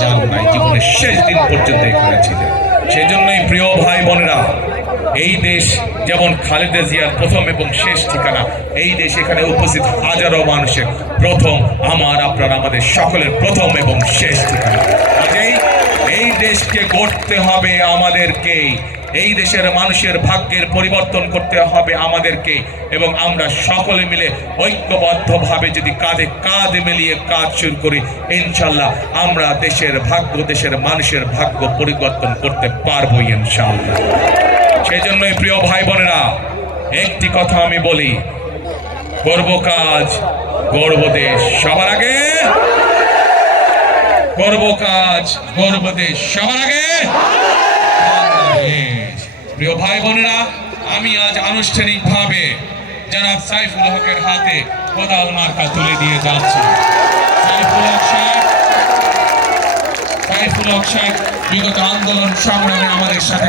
যান নাই, জীবনের শেষ দিন পর্যন্ত এখানে ছিলেন। সেজন্যই প্রিয় ভাই বোনেরা, এই দেশ যেমন খালেদা জিয়ার প্রথম এবং শেষ ঠিকানা, এই দেশ এখানে উপস্থিত হাজারো মানুষের প্রথম, আপনার আমাদের সকলের প্রথম এবং শেষ ঠিকানা। কাজেই এই দেশকে গড়তে হবে আমাদেরকে, এই দেশের মানুষের ভাগ্যের পরিবর্তন করতে হবে আমাদেরকে, এবং আমরা সকলে মিলে ঐক্যবদ্ধভাবে যদি কাঁধে কাঁধ মিলিয়ে কাজ শুরু করি, ইনশাল্লাহ আমরা দেশের ভাগ্য, দেশের মানুষের ভাগ্য পরিবর্তন করতে পারবো ইনশাল্লাহ। সেই জন্যই প্রিয় ভাই বোনেরা, একটি কথা আমি বলি, করব কাজ গর্ব দেশ সবার আগে, করব কাজ গর্ব দেশ সবার আগে। প্রিয় ভাই বোনেরা, আমি আজ আনুষ্ঠানিকভাবে জনাব সাইফুল হকের হাতে কোদাল মার্কা তুলে দিয়ে যাচ্ছি। সাইফুল হক সাহেব বিগত আন্দোলন সংগ্রামে আমাদের সাথে